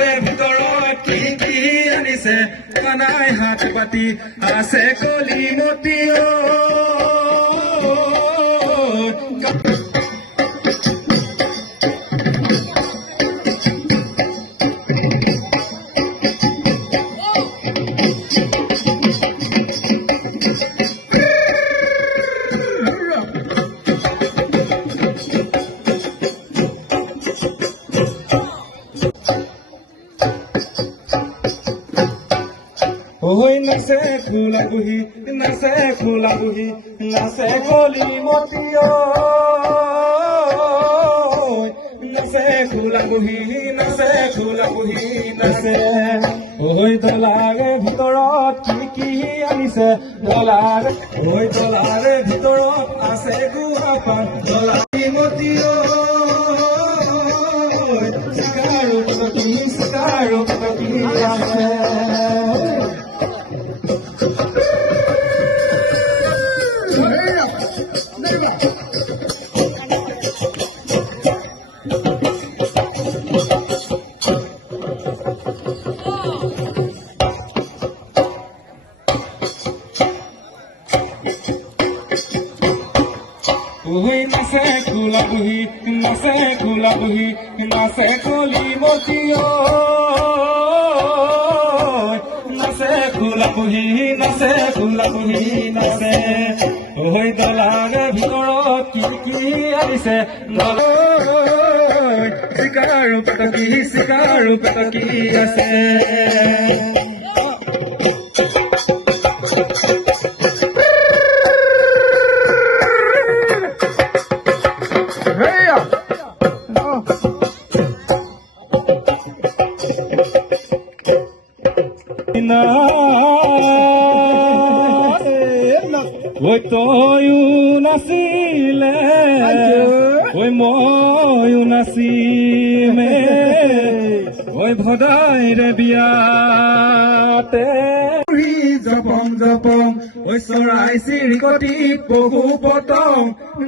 ডলাৰে ভিতৰত কি আনিছে কানাই হাত পাতি আছে কলিমতি ওই নাচে খোলা বুহি নাচে কলিমতি নাচে খোলা বুহি নাচে ওই ডলাৰে ভিতৰত কি আনিছে ডলাৰে ভিতৰত আছে গুৱাপান কলিমতি চিকাৰো পতি আছে ওই নাচে খোলা বুহি নাচে কলিমতি নাচে খোলা বুহি নাচে ওই ডলাৰে ভিতৰত কি আনিছে চিকাৰো পেটকি আছে ওই তয়ো নাচিলে ওই ময়ো নাচিমে ওই ভদাইৰে বিয়াতে জপং ওই চৰাই চিৰিকটি পহু পতং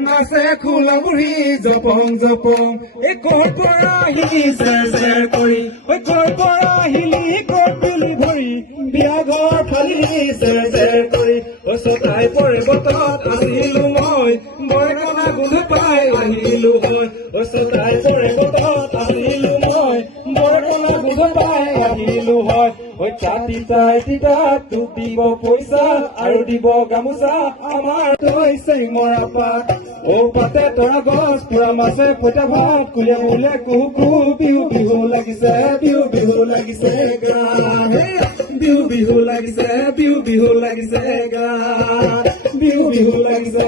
নাচে খোলা বুঢ়ী জপং এই কৰ পৰা আহিলি চেৰ কৰি ওই কৰ পৰা আহিলি ক'ত তুলি ভৰি বিয়া ঘৰ ফালিলি চেৰ কৰি ওই চতাই পৰে বতৰত আছিলো মই বৰকণা গোন্ধ পাই আহিলো হয় ওই চতাই পৰে বতৰত আছিলো মই বৰকণা গোন্ধ পাই আহিলো হয় ওই তিতা তোক দিব পইচা আৰু দিব গামোচা আমাৰ তৈছে মৰা পাত পাতে তৰা গছ পুৰা মাছে পইতা ভাত কুলিয়া মুলে কুহু বিহু লাগিছে গান বিহু লাগিছে গান বিহু লাগিছে